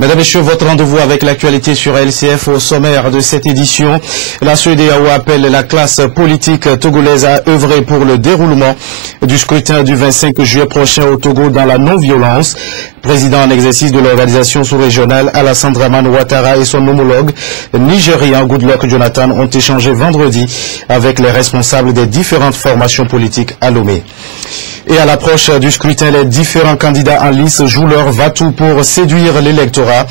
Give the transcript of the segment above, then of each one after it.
Mesdames et messieurs, votre rendez-vous avec l'actualité sur LCF au sommaire de cette édition. La CEDEAO appelle la classe politique togolaise à œuvrer pour le déroulement du scrutin du 25 juillet prochain au Togo dans la non-violence. Président en exercice de l'organisation sous-régionale, Alassane Dramane Ouattara et son homologue nigérian Goodluck Jonathan ont échangé vendredi avec les responsables des différentes formations politiques à Lomé. Et à l'approche du scrutin, les différents candidats en lice jouent leur va-tout pour séduire l'électorat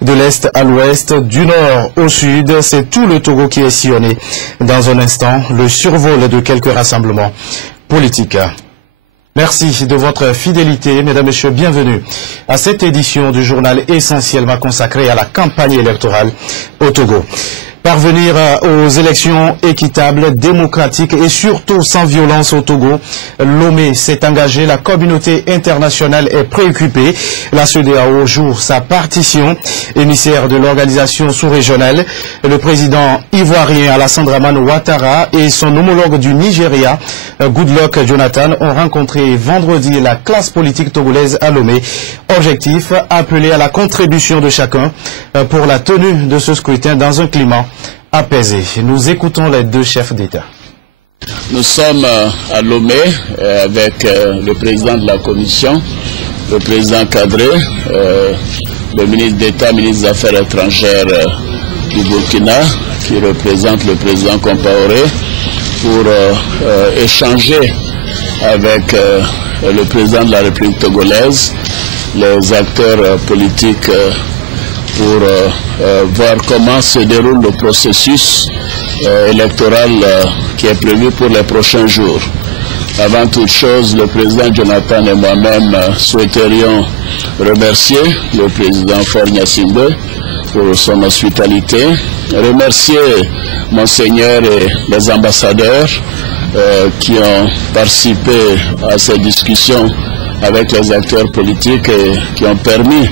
de l'Est à l'Ouest, du Nord au Sud. C'est tout le Togo qui est sillonné. Dans un instant, le survol de quelques rassemblements politiques. Merci de votre fidélité, mesdames et messieurs, bienvenue à cette édition du journal essentiellement consacré à la campagne électorale au Togo. Parvenir aux élections équitables, démocratiques et surtout sans violence au Togo. Lomé s'est engagé, la communauté internationale est préoccupée. La CEDEAO joue sa partition. Émissaire de l'organisation sous-régionale, le président ivoirien Alassane Dramane Ouattara et son homologue du Nigeria, Goodluck Jonathan, ont rencontré vendredi la classe politique togolaise à Lomé. Objectif, appeler à la contribution de chacun pour la tenue de ce scrutin dans un climat apaisé. Nous écoutons les deux chefs d'État. Nous sommes à Lomé avec le président de la commission, le président Kadré, le ministre d'État, ministre des Affaires étrangères du Burkina, qui représente le président Compaoré, pour échanger avec le président de la République togolaise, les acteurs politiques pour voir comment se déroule le processus électoral qui est prévu pour les prochains jours. Avant toute chose, le président Jonathan et moi-même souhaiterions remercier le président Faure Gnassingbé pour son hospitalité, remercier Monseigneur et les ambassadeurs qui ont participé à ces discussions avec les acteurs politiques et qui ont permis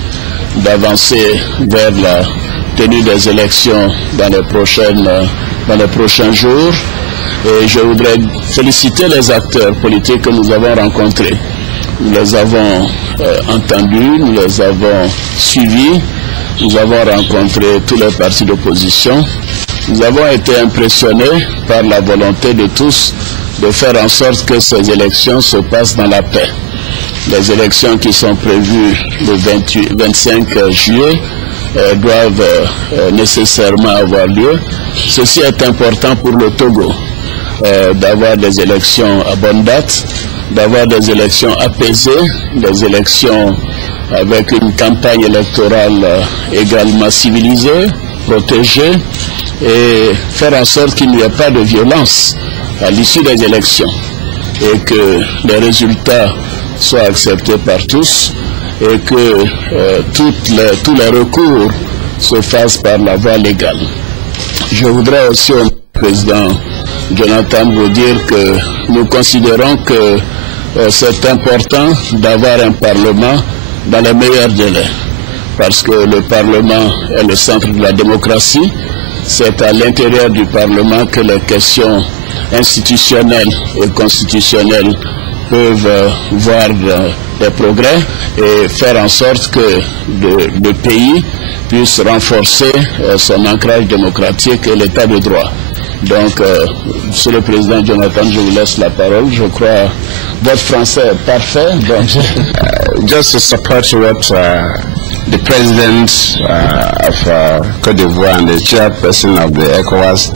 d'avancer vers la tenue des élections dans les prochains jours. Et je voudrais féliciter les acteurs politiques que nous avons rencontrés. Nous les avons entendus, nous les avons suivis, nous avons rencontré tous les partis d'opposition. Nous avons été impressionnés par la volonté de tous de faire en sorte que ces élections se passent dans la paix. Les élections qui sont prévues le 25 juillet doivent nécessairement avoir lieu. Ceci est important pour le Togo, d'avoir des élections à bonne date, d'avoir des élections apaisées, des élections avec une campagne électorale également civilisée, protégée, et faire en sorte qu'il n'y ait pas de violence à l'issue des élections et que les résultats soient acceptés par tous et que tous les recours se fassent par la voie légale. Je voudrais aussi au président Jonathan vous dire que nous considérons que c'est important d'avoir un Parlement dans les meilleurs délais, parce que le Parlement est le centre de la démocratie. C'est à l'intérieur du Parlement que les questions institutionnelles et constitutionnelles peuvent voir des progrès et faire en sorte que le pays puisse renforcer son ancrage démocratique et l'état de droit. Donc, Monsieur le Président Jonathan, je vous laisse la parole. Je crois votre français est parfait. Donc... just to support what the President of Côte d'Ivoire and the chairperson of the ECOWAS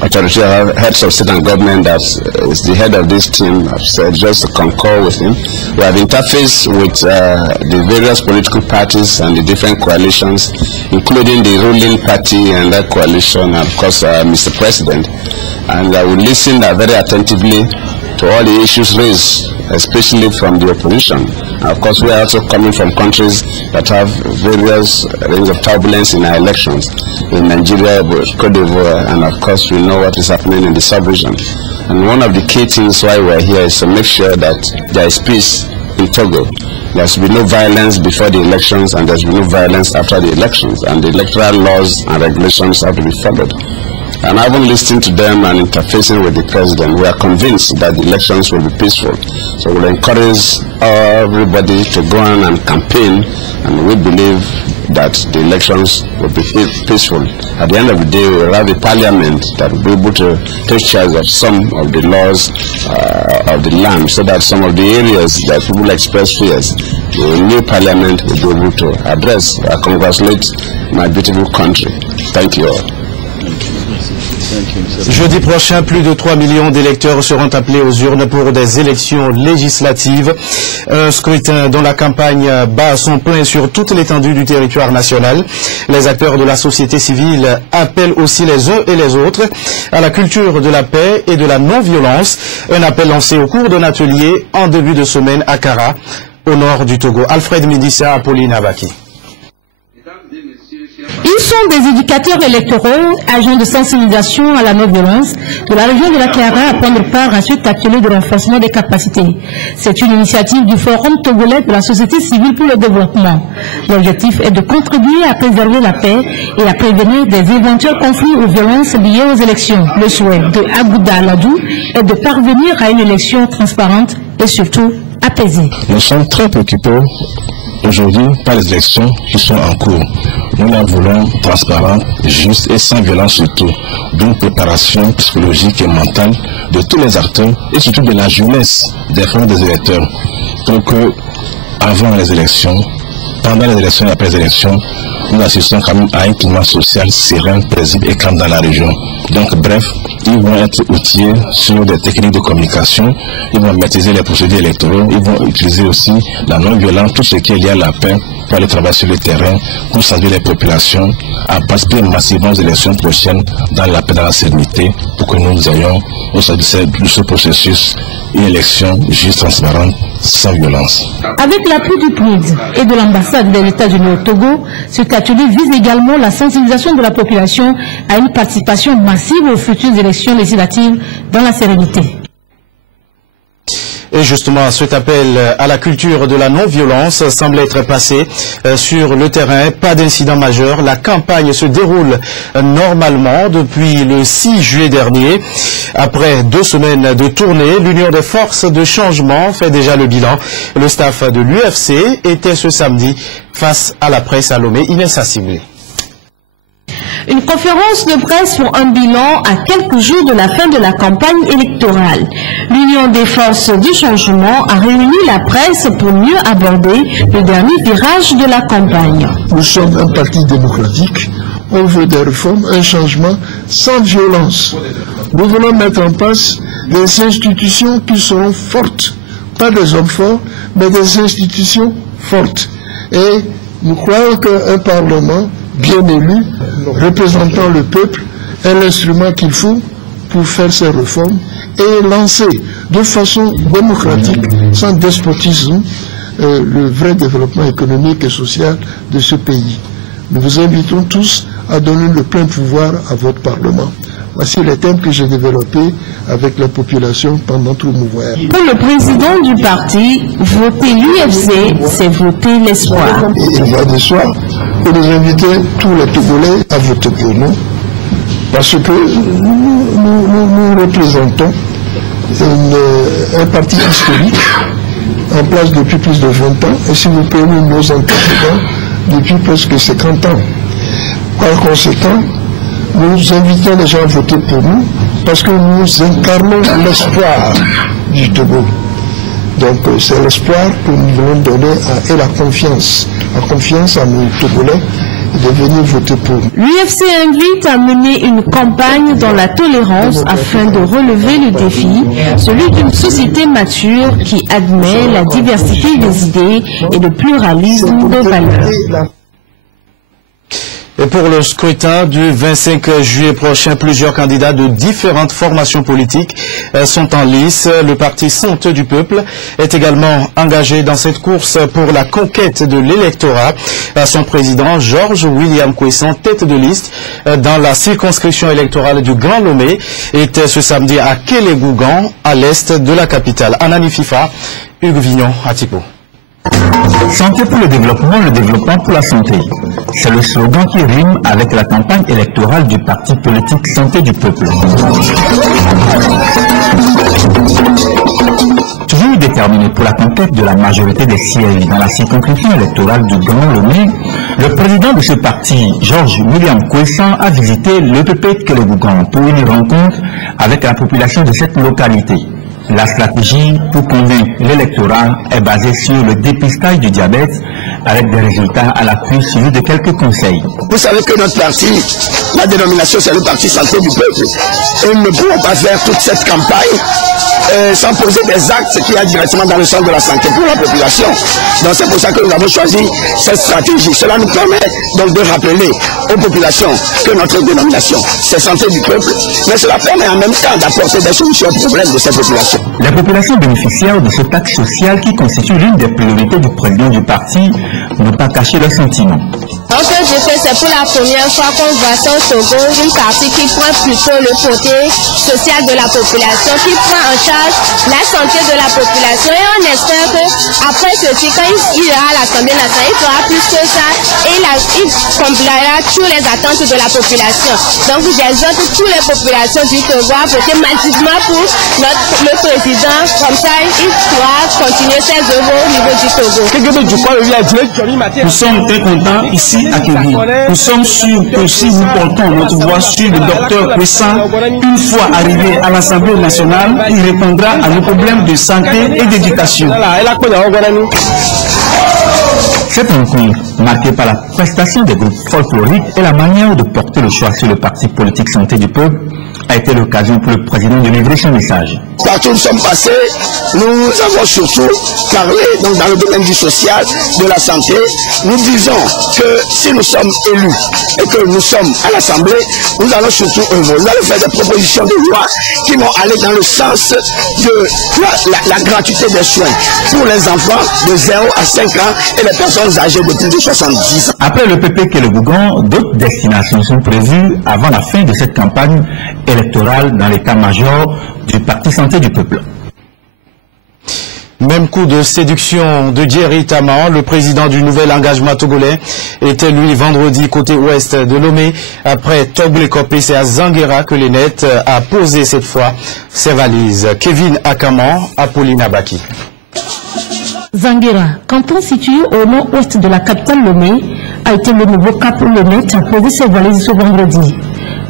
Authority Heads of State and Government, that is the head of this team, have said, just to concur with him. We have interfaced with the various political parties and the different coalitions, including the ruling party and that coalition, and of course Mr. President. And I will listen very attentively to all the issues raised especially from the opposition. Of course, we are also coming from countries that have various range of turbulence in our elections. In Nigeria, Cote d'Ivoire, and of course, we know what is happening in the sub-region. And one of the key things why we are here is to make sure that there is peace in Togo. There has been no violence before the elections, and there has been no violence after the elections, and the electoral laws and regulations have to be followed. And having listened to them and interfacing with the president, we are convinced that the elections will be peaceful. So we'll encourage everybody to go on and campaign, and we believe that the elections will be peaceful. At the end of the day, we'll have a parliament that will be able to take charge of some of the laws of the land, so that some of the areas that people express fears, the new parliament will be able to address. I congratulate my beautiful country. Thank you all. Jeudi prochain, plus de 3 millions d'électeurs seront appelés aux urnes pour des élections législatives. Un scrutin dont la campagne bat son plein sur toute l'étendue du territoire national. Les acteurs de la société civile appellent aussi les uns et les autres à la culture de la paix et de la non-violence. Un appel lancé au cours d'un atelier en début de semaine à Kara, au nord du Togo. Alfred Midissa, Apolline Abaki. Ils sont des éducateurs électoraux, agents de sensibilisation à la non-violence de la région de la Kara à prendre part à cet atelier de renforcement des capacités. C'est une initiative du Forum togolais de la société civile pour le développement. L'objectif est de contribuer à préserver la paix et à prévenir des éventuels conflits ou violences liées aux élections. Le souhait de Agouda Ladou est de parvenir à une élection transparente et surtout apaisée. Nous sommes très préoccupés aujourd'hui par les élections qui sont en cours. Nous la voulons transparente, juste et sans violence surtout, d'une préparation psychologique et mentale de tous les acteurs et surtout de la jeunesse des fonds des électeurs. Pour que, avant les élections, pendant les élections et après les élections, nous assistons quand même à un climat social serein, paisible et calme dans la région. Donc bref, ils vont être outillés sur des techniques de communication, ils vont maîtriser les procédures électoraux, ils vont utiliser aussi la non-violence, tout ce qui est lié à la paix, pour aller travailler sur le terrain, pour sensibiliser les populations à participer massivement aux élections prochaines dans la paix, dans la sérénité, pour que nous ayons au sein de ce processus une élection juste, transparente, sans violence. Avec l'appui du PNUD et de l'ambassade des États-Unis au Togo, cet atelier vise également la sensibilisation de la population à une participation massive aux futures élections législatives dans la sérénité. Et justement, cet appel à la culture de la non-violence semble être passé sur le terrain. Pas d'incident majeur. La campagne se déroule normalement depuis le 6 juillet dernier. Après 2 semaines de tournée, l'Union des forces de changement fait déjà le bilan. Le staff de l'UFC était ce samedi face à la presse à Lomé. Inès Assimlé. Une conférence de presse pour un bilan à quelques jours de la fin de la campagne électorale. L'Union des forces du changement a réuni la presse pour mieux aborder le dernier virage de la campagne. Nous sommes un parti démocratique. On veut des réformes, un changement sans violence. Nous voulons mettre en place des institutions qui seront fortes. Pas des hommes forts, mais des institutions fortes. Et nous croyons qu'un Parlement bien élu, représentant le peuple, est l'instrument qu'il faut pour faire ces réformes et lancer de façon démocratique, sans despotisme, le vrai développement économique et social de ce pays. Nous vous invitons tous à donner le plein pouvoir à votre Parlement. Voici les thèmes que j'ai développés avec la population pendant tout le mouvement. Pour le président du parti, voter l'UFC, c'est voter l'espoir. Il va de soi que nous invitons tous les Togolais à voter pour nous, parce que nous représentons un parti historique en place depuis plus de 20 ans, et si vous prenez nos antécédents, depuis presque 50 ans. Par conséquent, nous invitons les gens à voter pour nous parce que nous incarnons l'espoir du Togo. Donc c'est l'espoir que nous voulons donner et la confiance à nos Togolais de venir voter pour nous. L'UFC invite à mener une campagne dans la tolérance afin de relever le défi, celui d'une société mature qui admet la diversité des idées et le pluralisme de valeurs. Et pour le scrutin du 25 juillet prochain, plusieurs candidats de différentes formations politiques sont en lice. Le parti Santé du Peuple est également engagé dans cette course pour la conquête de l'électorat. Son président, Georges William Kwesson, tête de liste dans la circonscription électorale du Grand Lomé, était ce samedi à Kélégougougan, à l'est de la capitale. Anani Fifa, Hugues Vignon, Atipo. Santé pour le développement pour la santé. C'est le slogan qui rime avec la campagne électorale du parti politique Santé du Peuple. Toujours déterminé pour la conquête de la majorité des sièges dans la circonscription électorale du Grand Lomé, le président de ce parti, Georges William Kwesson, a visité l'EPP Kélégougougan pour une rencontre avec la population de cette localité. La stratégie pour convaincre l'électorat est basée sur le dépistage du diabète avec des résultats à l'appui suivis de quelques conseils. Vous savez que notre parti, la dénomination c'est le parti Santé du Peuple. Et nous ne pouvons pas faire toute cette campagne sans poser des actes qui aillent directement dans le sens de la santé pour la population. Donc c'est pour ça que nous avons choisi cette stratégie. Cela nous permet donc de rappeler aux populations que notre dénomination c'est Santé du Peuple, mais cela permet en même temps d'apporter des solutions aux problèmes de ces populations. Les populations bénéficiaires de ce taxe social qui constitue l'une des priorités du président du parti n'ont pas caché leurs sentiments. En fait, c'est pour la première fois qu'on voit au Togo une partie qui prend plutôt le côté social de la population, qui prend en charge la santé de la population. Et on espère qu'après ceci, quand il ira à l'Assemblée nationale, il fera plus que ça et il comblera toutes les attentes de la population. Donc, j'exhorte toutes les populations du Togo à voter massivement pour le président. Comme ça, il pourra continuer ses œuvres au niveau du Togo. Nous sommes très contents ici à Kévi. Nous sommes sûrs que si nous portons notre voix sur le docteur Kwesson, une fois arrivé à l'Assemblée nationale, il répondra à nos problèmes de santé et d'éducation. Cette rencontre, marquée par la prestation des groupes folkloriques et la manière de porter le choix sur le parti politique Santé du Peuple, a été l'occasion pour le président de livrer son message. Partout où nous sommes passés, nous avons surtout parlé donc, dans le domaine du social, de la santé. Nous disons que si nous sommes élus et que nous sommes à l'Assemblée, nous allons surtout œuvrer. Nous allons faire des propositions de loi qui vont aller dans le sens de la gratuité des soins pour les enfants de 0 à 5 ans et les personnes âgées de plus de 70 ans. Après le PP Kélégougougan, d'autres destinations sont prévues avant la fin de cette campagne électorale dans l'état-major du Parti Santé du Peuple. Même coup de séduction de Djerry Taman, le président du nouvel engagement togolais, était lui vendredi côté ouest de Lomé. Après Toglekopé, c'est à Zanguera que l'ENET a posé cette fois ses valises. Kevin Akaman, Apolline Abaki. Zanguera, canton situé au nord-ouest de la capitale Lomé, a été le nouveau cap pour l'ENET à poser ses valises ce vendredi.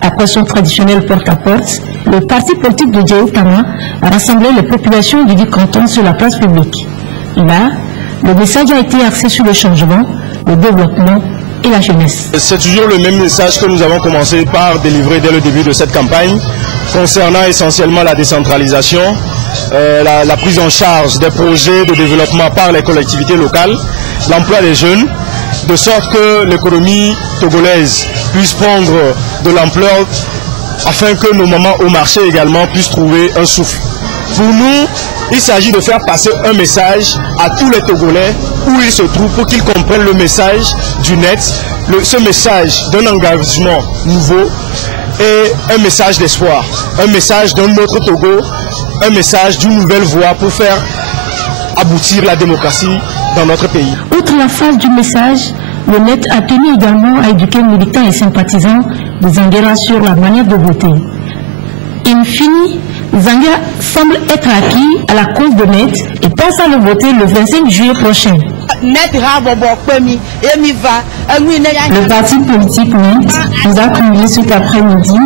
Après son traditionnel porte-à-porte, le parti politique de Djerry Taman a rassemblé les populations du dit canton sur la place publique. Là, le message a été axé sur le changement, le développement et la jeunesse. C'est toujours le même message que nous avons commencé par délivrer dès le début de cette campagne, concernant essentiellement la décentralisation, la prise en charge des projets de développement par les collectivités locales, l'emploi des jeunes, de sorte que l'économie togolaise puisse prendre de l'ampleur afin que nos mamans au marché également puissent trouver un souffle. Pour nous, il s'agit de faire passer un message à tous les Togolais où ils se trouvent pour qu'ils comprennent le message du net, ce message d'un engagement nouveau et un message d'espoir, un message d'un autre Togo, un message d'une nouvelle voie pour faire aboutir la démocratie dans notre pays. Outre la phase du message, le net a tenu également à éduquer militants et sympathisants de Zanguera sur la manière de voter. In fine, Zanguera semble être acquis à la cause de net et pense à le voter le 25 juillet prochain. Le parti politique NET nous a conviés cet après-midi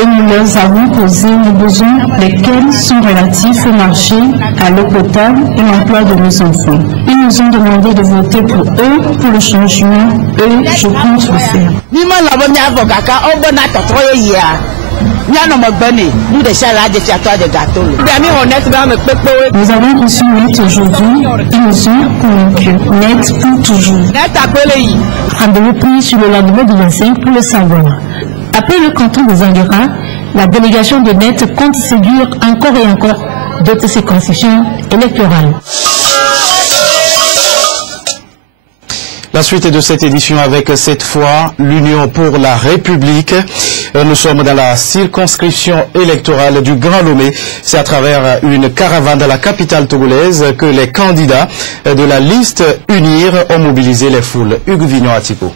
et nous leur avons posé nos besoins, lesquels sont relatifs au marché, à l'eau potable et l'emploi de nos enfants. Ils nous ont demandé de voter pour eux, pour le changement, et je compte le faire. Nous déjà là, des fiatoires de gâteaux. Nous avons reçu Net aujourd'hui et nous sommes convaincus. Net pour toujours. Rendez-vous pris sur le lendemain du 25 pour le savoir. Après le canton des Anguera, la délégation de Net compte séduire encore et encore d'autres circonscriptions électorales. La suite de cette édition avec cette fois l'Union pour la République. Nous sommes dans la circonscription électorale du Grand Lomé. C'est à travers une caravane dans la capitale togolaise que les candidats de la liste Unir ont mobilisé les foules. Hugues Vignon-Atipo.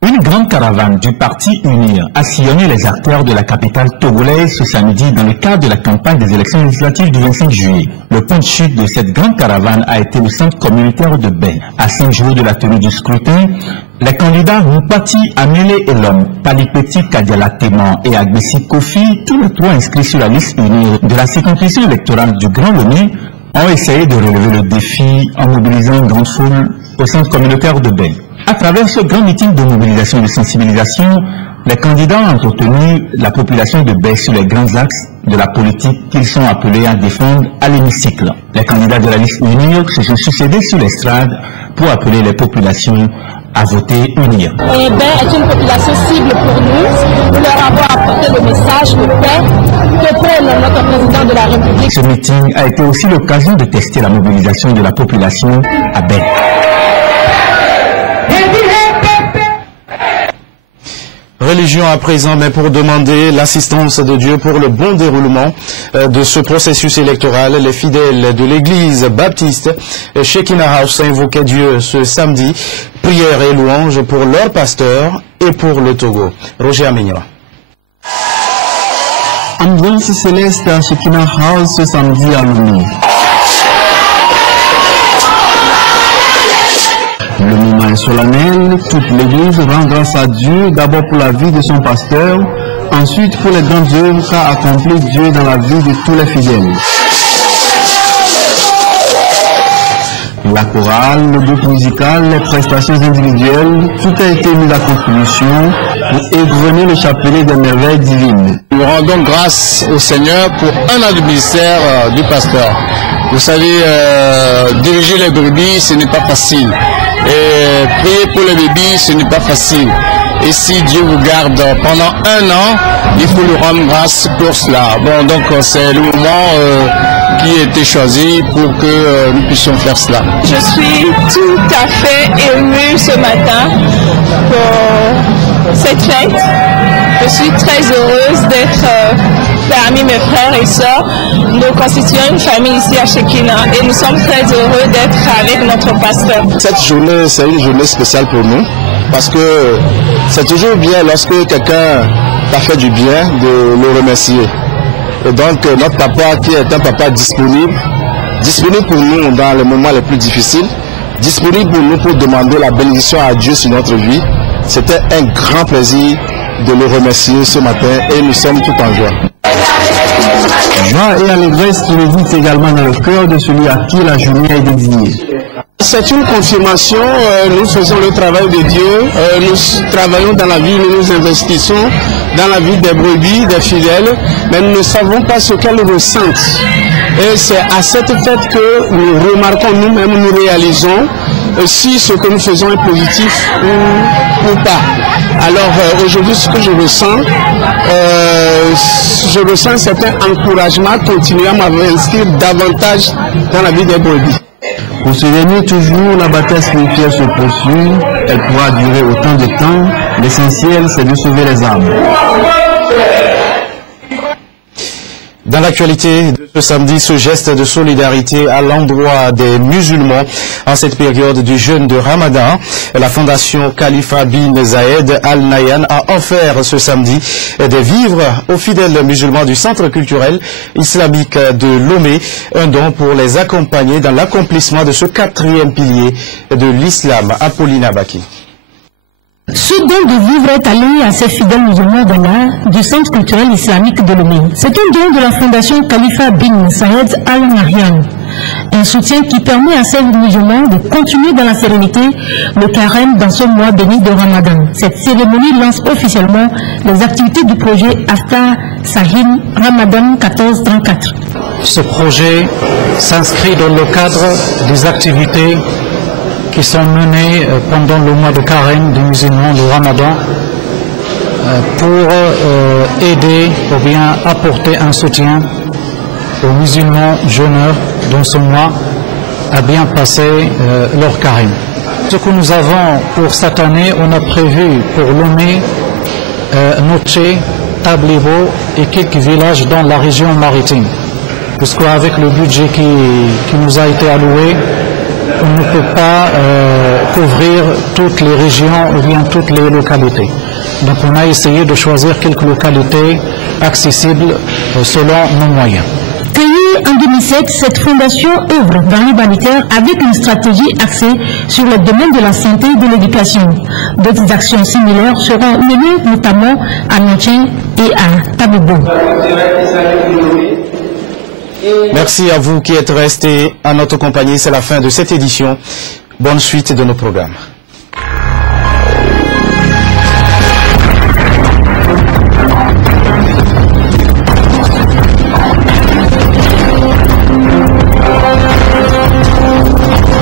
Une grande caravane du parti Unir a sillonné les artères de la capitale togolaise ce samedi dans le cadre de la campagne des élections législatives du 25 juillet. Le point de chute de cette grande caravane a été le centre communautaire de Baie. À 5 jours de la tenue du scrutin, les candidats Moupati Amele et l'homme, Palipeti Kadiala Téman et Agbessi Kofi, tous les trois inscrits sur la liste Unir de la circonscription électorale du Grand Lomé, ont essayé de relever le défi en mobilisant une grande foule au centre communautaire de Baie. À travers ce grand meeting de mobilisation et de sensibilisation, les candidats ont entretenu la population de Baie sur les grands axes de la politique qu'ils sont appelés à défendre à l'hémicycle. Les candidats de la liste Unir se sont succédés sur l'estrade pour appeler les populations à voter Unir. Et Baie est une population cible pour nous. Nous leur avons apporté le message de paix que prône notre président de la République. Ce meeting a été aussi l'occasion de tester la mobilisation de la population à Baie. Religion à présent, mais pour demander l'assistance de Dieu pour le bon déroulement de ce processus électoral, les fidèles de l'église baptiste Shekinah House invoquaient Dieu ce samedi. Prières et louanges pour leur pasteur et pour le Togo. Roger Amignois. Ambiance céleste à Shekinah House ce samedi à Lomé. Le moment est solennel, toute l'église rend grâce à Dieu, d'abord pour la vie de son pasteur, ensuite pour les grandes œuvres qu'a accompli Dieu dans la vie de tous les fidèles. La chorale, le groupe musical, les prestations individuelles, tout a été mis à contribution pour égrener le chapelet des merveilles divines. Nous rendons grâce au Seigneur pour un an du ministère du pasteur. Vous savez, diriger les brebis, ce n'est pas facile. Et prier pour les bébés, ce n'est pas facile. Et si Dieu vous garde pendant un an, il faut lui rendre grâce pour cela. Bon, donc c'est le moment qui a été choisi pour que nous puissions faire cela. Je suis tout à fait émue ce matin pour cette fête. Je suis très heureuse d'être parmi mes frères et sœurs. Nous constituons une famille ici à Shekinah et nous sommes très heureux d'être avec notre pasteur. Cette journée, c'est une journée spéciale pour nous parce que c'est toujours bien lorsque quelqu'un t'a fait du bien de le remercier. Et donc notre papa qui est un papa disponible pour nous dans les moments les plus difficiles, disponible pour nous pour demander la bénédiction à Dieu sur notre vie. C'était un grand plaisir de le remercier ce matin et nous sommes tout en joie. Joie et allégresse qui médite également dans le cœur de celui à qui la journée est dédiée. C'est une confirmation, nous faisons le travail de Dieu, nous travaillons dans la vie, nous nous investissons dans la vie des brebis, des fidèles, mais nous ne savons pas ce qu'elles ressentent. Et c'est à cette fête que nous remarquons nous-mêmes, nous réalisons si ce que nous faisons est positif ou pas. Alors aujourd'hui, ce que je ressens c'est un encouragement à continuer à m'investir davantage dans la vie des brebis. Pour ce dernier, toujours, la bataille spirituelle se poursuit. Elle pourra durer autant de temps. L'essentiel, c'est de sauver les âmes. Dans l'actualité de ce samedi, ce geste de solidarité à l'endroit des musulmans en cette période du jeûne de Ramadan, la fondation Khalifa bin Zayed Al Nahyan a offert ce samedi des vivres aux fidèles musulmans du centre culturel islamique de Lomé, un don pour les accompagner dans l'accomplissement de ce 4e pilier de l'islam. Apolline Abaki. Ce don de vivre est alloué à ces fidèles musulmans d'Allah du Centre culturel islamique de Lomé. C'est un don de la Fondation Khalifa bin Saïd Al Nahyan. Un soutien qui permet à ces musulmans de continuer dans la sérénité le carême dans ce mois béni de Ramadan. Cette cérémonie lance officiellement les activités du projet Aftar Sahin Ramadan 1434. Ce projet s'inscrit dans le cadre des activités qui sont menées pendant le mois de carême des musulmans du Ramadan pour aider ou bien apporter un soutien aux musulmans jeûneurs dans ce mois à bien passer leur carême. Ce que nous avons pour cette année, on a prévu pour Lomé, Noche, Tablibo et quelques villages dans la région maritime. Parce qu'avec le budget qui nous a été alloué, on ne peut pas couvrir toutes les régions ou bien toutes les localités. Donc on a essayé de choisir quelques localités accessibles selon nos moyens. Créée en 2007, cette fondation œuvre dans l'humanitaire avec une stratégie axée sur le domaine de la santé et de l'éducation. D'autres actions similaires seront menées notamment à Nontien et à Tabobo. Merci à vous qui êtes restés à notre compagnie. C'est la fin de cette édition. Bonne suite de nos programmes.